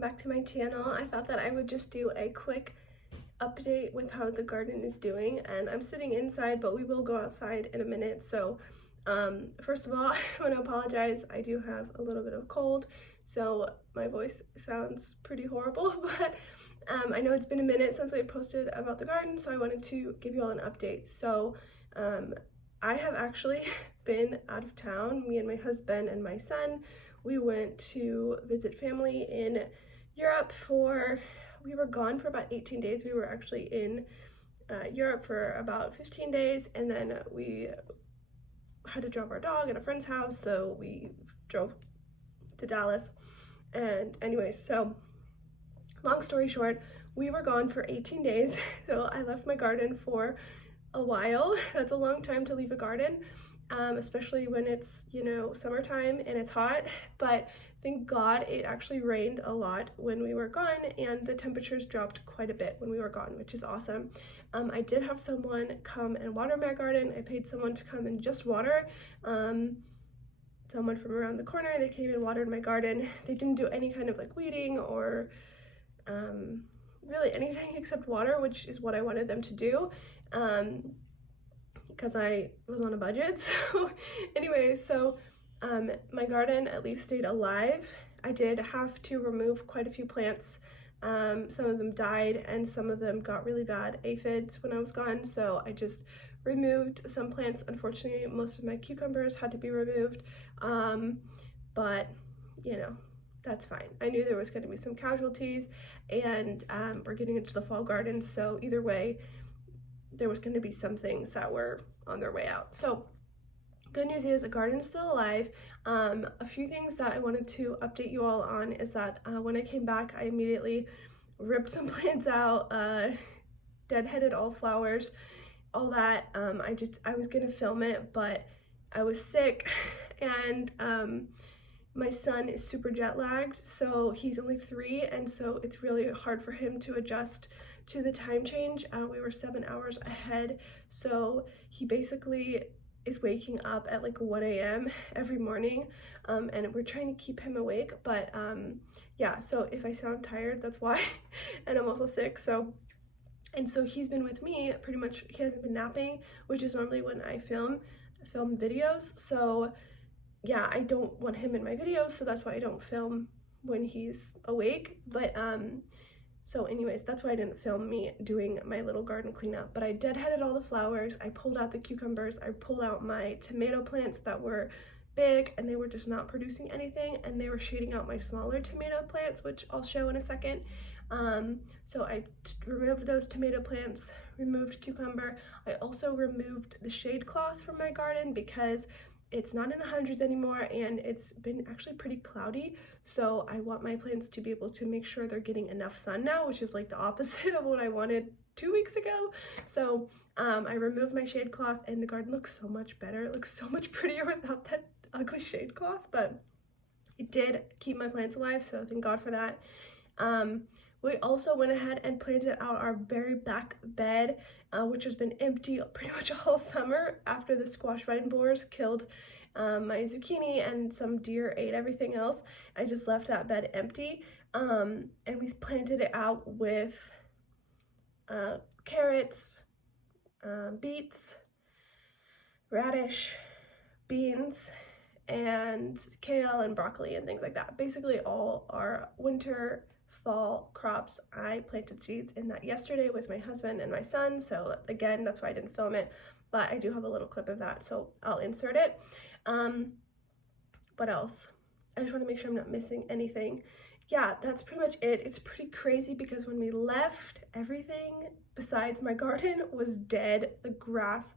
welcome back to my channel. I thought that I would just do a quick update with how the garden is doing, and I'm sitting inside, but we will go outside in a minute. So first of all, I want to apologize. I do have a little bit of cold, so my voice sounds pretty horrible, but I know it's been a minute since I posted about the garden, so I wanted to give you all an update. So I have actually been out of town. Me and my husband and my son, we went to visit family in Europe we were gone for about 18 days. We were actually in Europe for about 15 days, and then we had to drop our dog at a friend's house, so we drove to Dallas. And anyway, so long story short, we were gone for 18 days, so I left my garden for a while. That's a long time to leave a garden, especially when it's, you know, summertime and it's hot. But thank God it actually rained a lot when we were gone, and the temperatures dropped quite a bit when we were gone, which is awesome. I did have someone come and water my garden. I paid someone to come and just water. Someone from around the corner, they came and watered my garden. They didn't do any kind of like weeding or really anything except water, which is what I wanted them to do, because I was on a budget. So anyway, so my garden at least stayed alive. I did have to remove quite a few plants. Some of them died and some of them got really bad aphids when I was gone, so I just removed some plants. Unfortunately, most of my cucumbers had to be removed, but you know, that's fine. I knew there was going to be some casualties, and we're getting into the fall garden, so either way there was going to be some things that were on their way out. So good news is the garden's still alive. A few things that I wanted to update you all on is that when I came back, I immediately ripped some plants out, deadheaded all flowers, all that. I was gonna film it, but I was sick, and my son is super jet lagged, so he's only 3, and so it's really hard for him to adjust to the time change. We were 7 hours ahead, so he basically is waking up at like 1 a.m. every morning, and we're trying to keep him awake, but yeah, so if I sound tired, that's why. And I'm also sick, so he's been with me pretty much. He hasn't been napping, which is normally when I film videos. So yeah, I don't want him in my videos, so that's why I don't film when he's awake. But so anyways, that's why I didn't film me doing my little garden cleanup. But I deadheaded all the flowers, I pulled out the cucumbers, I pulled out my tomato plants that were big and they were just not producing anything, and they were shading out my smaller tomato plants, which I'll show in a second. So I removed those tomato plants, removed cucumber. I also removed the shade cloth from my garden because it's not in the hundreds anymore, and it's been actually pretty cloudy, so I want my plants to be able to make sure they're getting enough sun now, which is like the opposite of what I wanted 2 weeks ago. So I removed my shade cloth, and the garden looks so much better. It looks so much prettier without that ugly shade cloth, but it did keep my plants alive, so thank God for that. We also went ahead and planted out our very back bed, which has been empty pretty much all summer after the squash vine borers killed my zucchini and some deer ate everything else. I just left that bed empty, and we planted it out with carrots, beets, radish, beans, and kale and broccoli and things like that. Basically all our winter fall crops. I planted seeds in that yesterday with my husband and my son, so again, that's why I didn't film it, but I do have a little clip of that, so I'll insert it. What else? I just want to make sure I'm not missing anything. Yeah, that's pretty much it. It's pretty crazy because when we left, everything besides my garden was dead. The grass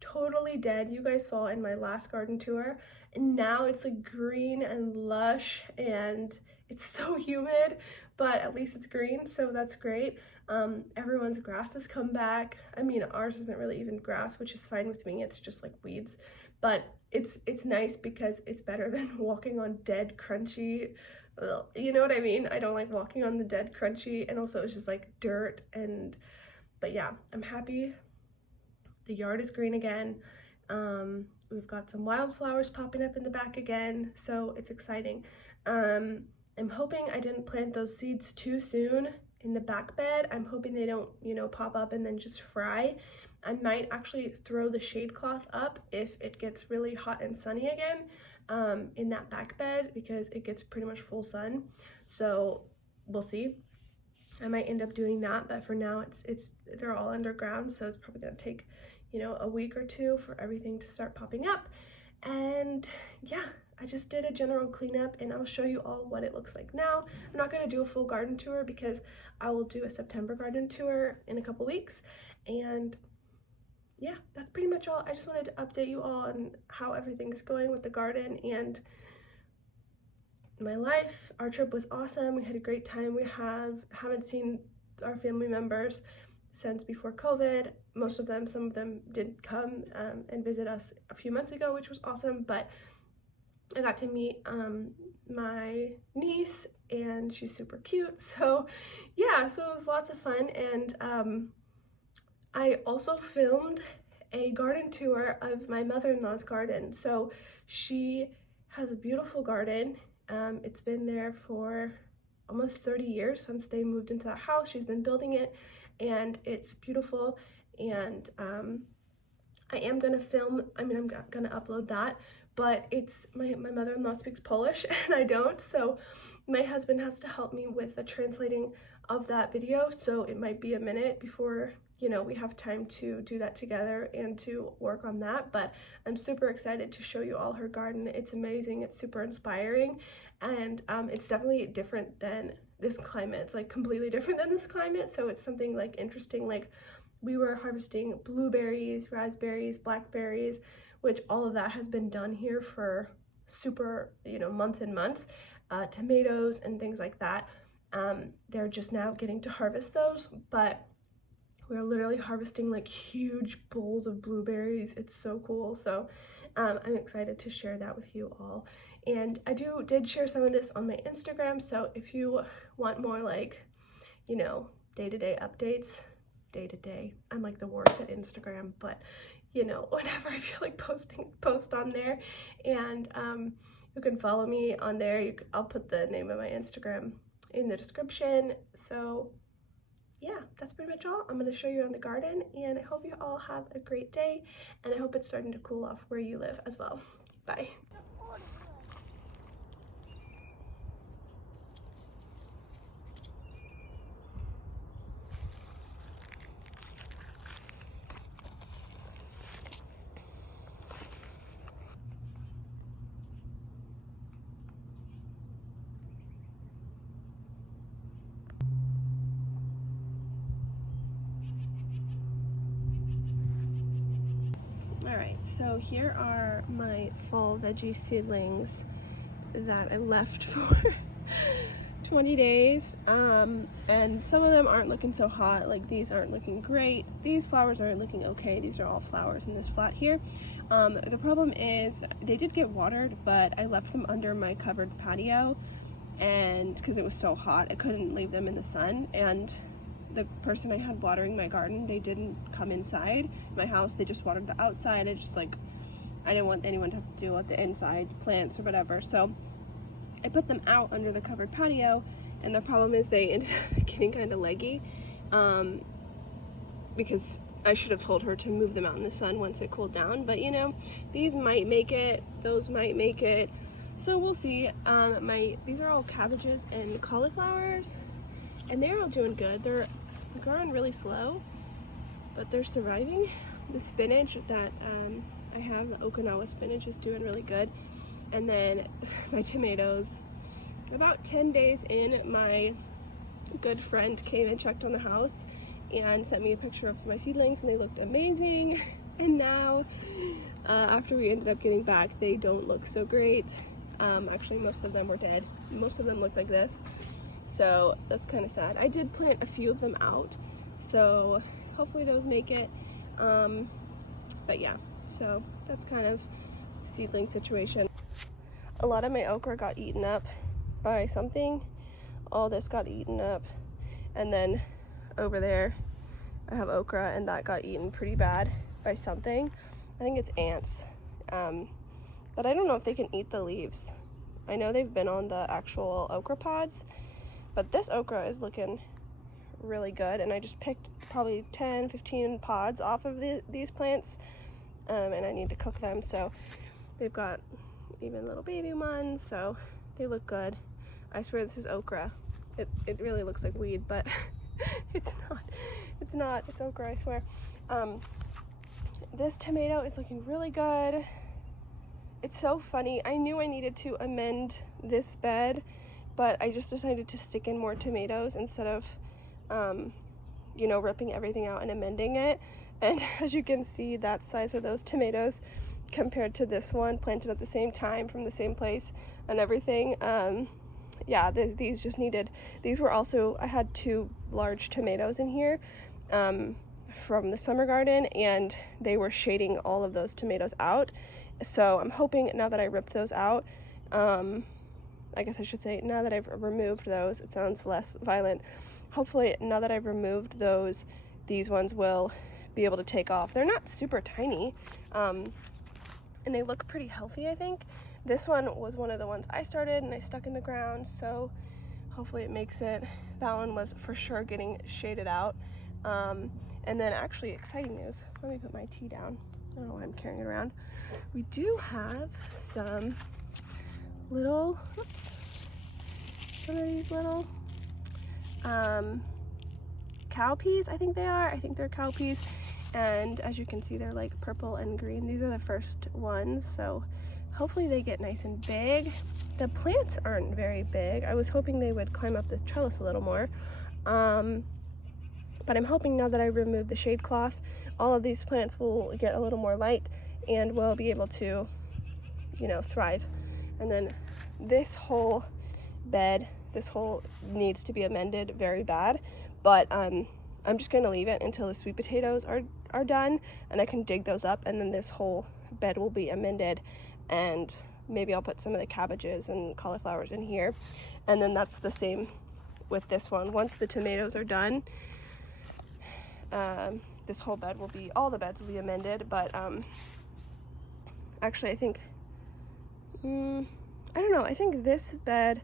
totally dead. You guys saw in my last garden tour, and now it's like green and lush, and it's so humid, but at least it's green, so that's great. Everyone's grass has come back. I mean, ours isn't really even grass, which is fine with me. It's just like weeds, but it's nice because it's better than walking on dead crunchy, you know what I mean? I don't like walking on the dead crunchy, and also it's just like dirt. And but yeah, I'm happy. The yard is green again. We've got some wildflowers popping up in the back again, so it's exciting. I'm hoping I didn't plant those seeds too soon in the back bed. I'm hoping they don't, you know, pop up and then just fry. I might actually throw the shade cloth up if it gets really hot and sunny again in that back bed, because it gets pretty much full sun. So we'll see. I might end up doing that, but for now they're all underground, so it's probably gonna take, you know, a week or two for everything to start popping up. And yeah, I just did a general cleanup, and I'll show you all what it looks like now. I'm not gonna do a full garden tour because I will do a September garden tour in a couple weeks. And yeah, that's pretty much all. I just wanted to update you all on how everything's going with the garden and my life. Our trip was awesome. We had a great time. We haven't seen our family members since before COVID. Most of them, some of them did come and visit us a few months ago, which was awesome. But I got to meet my niece, and she's super cute. So yeah, so it was lots of fun. And I also filmed a garden tour of my mother-in-law's garden. So she has a beautiful garden. It's been there for almost 30 years since they moved into that house. She's been building it, and it's beautiful. And I am gonna film, I'm gonna upload that, but it's my mother-in-law speaks Polish and I don't, so my husband has to help me with the translating of that video, so it might be a minute before, you know, we have time to do that together and to work on that. But I'm super excited to show you all her garden. It's amazing, it's super inspiring, and it's definitely different than this climate. It's like completely different than this climate, so it's something like interesting. Like, we were harvesting blueberries, raspberries, blackberries, which all of that has been done here for super, you know, months and months. Tomatoes and things like that. They're just now getting to harvest those, but we're literally harvesting like huge bowls of blueberries. It's so cool. So I'm excited to share that with you all. And I did share some of this on my Instagram, so if you want more, like, you know, day-to-day updates, I'm like the worst at Instagram, but you know, whenever I feel like post on there. And you can follow me on there. I'll put the name of my Instagram in the description. So yeah, that's pretty much all. I'm going to show you around the garden, and I hope you all have a great day, and I hope it's starting to cool off where you live as well. Bye. Alright, so here are my fall veggie seedlings that I left for 20 days, and some of them aren't looking so hot. Like, these aren't looking great. These flowers aren't looking okay. These are all flowers in this flat here. The problem is they did get watered, but I left them under my covered patio, and because it was so hot I couldn't leave them in the sun. And the person I had watering my garden, they didn't come inside my house. They just watered the outside. I didn't want anyone to have to deal with the inside plants or whatever. So I put them out under the covered patio, and the problem is they ended up getting kind of leggy, because I should have told her to move them out in the sun once it cooled down. But you know, these might make it, those might make it, so we'll see. These are all cabbages and cauliflowers, and they're all doing good. They're growing really slow, but they're surviving. The spinach that I have, the Okinawa spinach, is doing really good. And then my tomatoes, about 10 days in, my good friend came and checked on the house and sent me a picture of my seedlings, and they looked amazing. And now, after we ended up getting back, they don't look so great. Actually, most of them were dead. Most of them looked like this. So that's kind of sad. I did plant a few of them out, so hopefully those make it. But yeah, so that's kind of seedling situation. A lot of my okra got eaten up by something. All this got eaten up, and then over there I have okra, and that got eaten pretty bad by something. I think it's ants, but I don't know if they can eat the leaves. I know they've been on the actual okra pods, but this okra is looking really good, and I just picked probably 10-15 pods off of these plants, and I need to cook them, so they've got even little baby ones, so they look good. I swear this is okra. It really looks like weed, but it's not. It's okra, I swear. This tomato is looking really good. It's so funny. I knew I needed to amend this bed, but I just decided to stick in more tomatoes instead of you know, ripping everything out and amending it. And as you can see, that size of those tomatoes compared to this one planted at the same time from the same place and everything, yeah, these just needed, these were also, I had 2 large tomatoes in here from the summer garden, and they were shading all of those tomatoes out. So I'm hoping now that I ripped those out, I guess I should say now that I've removed those, it sounds less violent. Hopefully now that I've removed those, these ones will be able to take off. They're not super tiny, and they look pretty healthy, I think. This one was one of the ones I started and I stuck in the ground, so hopefully it makes it. That one was for sure getting shaded out. And then actually, exciting news, let me put my tea down. I don't know why I'm carrying it around. We do have some little, oops, some of these little cowpeas, I think they are. I think they're cowpeas. And as you can see, they're like purple and green. These are the first ones, so hopefully they get nice and big. The plants aren't very big. I was hoping they would climb up the trellis a little more. But I'm hoping now that I removed the shade cloth, all of these plants will get a little more light and will be able to, you know, thrive. And then this whole bed, this whole needs to be amended very bad, but I'm just gonna leave it until the sweet potatoes are done, and I can dig those up, and then this whole bed will be amended, and maybe I'll put some of the cabbages and cauliflowers in here. And then that's the same with this one. Once the tomatoes are done, this whole bed will be, all the beds will be amended, but actually I think, I don't know, I think this bed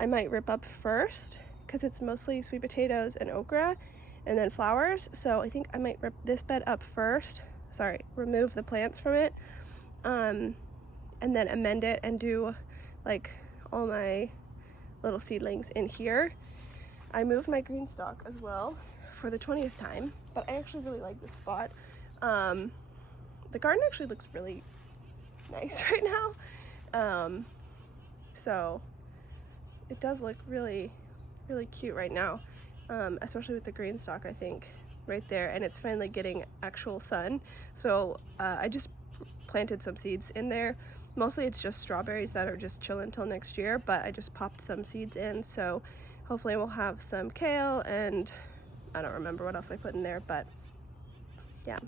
I might rip up first because it's mostly sweet potatoes and okra and then flowers, so I think I might rip this bed up first, sorry, remove the plants from it, and then amend it and do like all my little seedlings in here. I moved my green stalk as well for the 20th time, but I actually really like this spot. The garden actually looks really nice right now, so it does look really cute right now, especially with the green stalk, I think, right there, and it's finally getting actual sun. So I just planted some seeds in there. Mostly it's just strawberries that are just chilling until next year, but I just popped some seeds in, so hopefully we'll have some kale, and I don't remember what else I put in there, but yeah.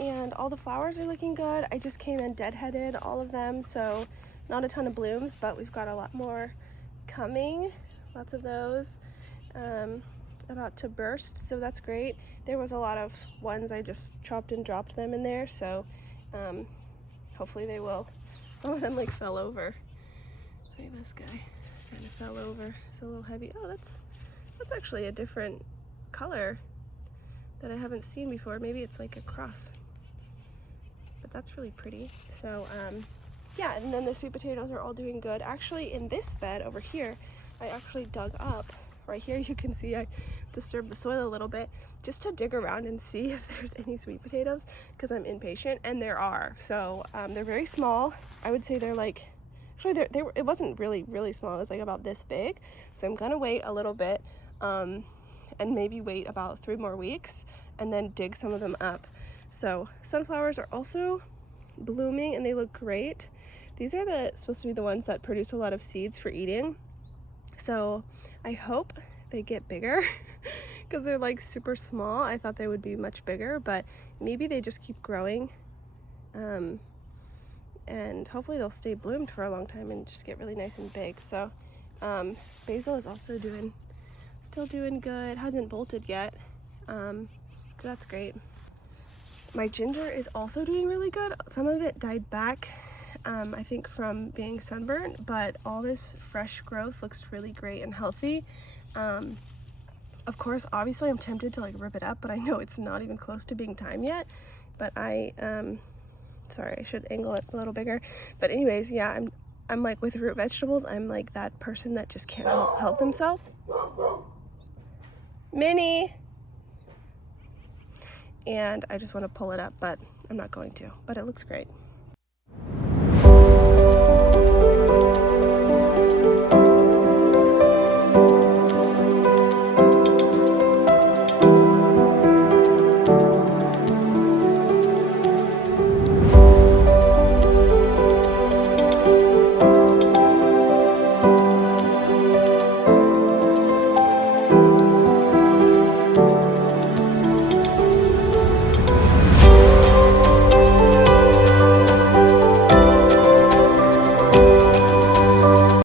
And all the flowers are looking good. I just came in deadheaded all of them, so not a ton of blooms, but we've got a lot more coming, lots of those about to burst, so that's great. There was a lot of ones I just chopped and dropped them in there, so hopefully they will. Some of them like fell over. Look at this guy, kind of fell over. It's a little heavy. Oh, that's actually a different color that I haven't seen before. Maybe it's like a cross, but that's really pretty. So yeah, and then the sweet potatoes are all doing good. Actually, in this bed over here, I actually dug up. Right here you can see I disturbed the soil a little bit just to dig around and see if there's any sweet potatoes, because I'm impatient, and there are. So they're very small. I would say they're like, actually it wasn't really small, it was like about this big. So I'm gonna wait a little bit and maybe wait about 3 more weeks and then dig some of them up. So sunflowers are also blooming and they look great. These are supposed to be the ones that produce a lot of seeds for eating. So I hope they get bigger because they're like super small. I thought they would be much bigger, but maybe they just keep growing. And hopefully they'll stay bloomed for a long time and just get really nice and big. So basil is also still doing good, hasn't bolted yet, so that's great. My ginger is also doing really good. Some of it died back, I think from being sunburned, but all this fresh growth looks really great and healthy. Of course, obviously I'm tempted to like rip it up, but I know it's not even close to being time yet. But sorry, I should angle it a little bigger. But anyways, yeah, I'm like with root vegetables, I'm like that person that just can't help themselves. Minnie! And I just want to pull it up, but I'm not going to. But it looks great.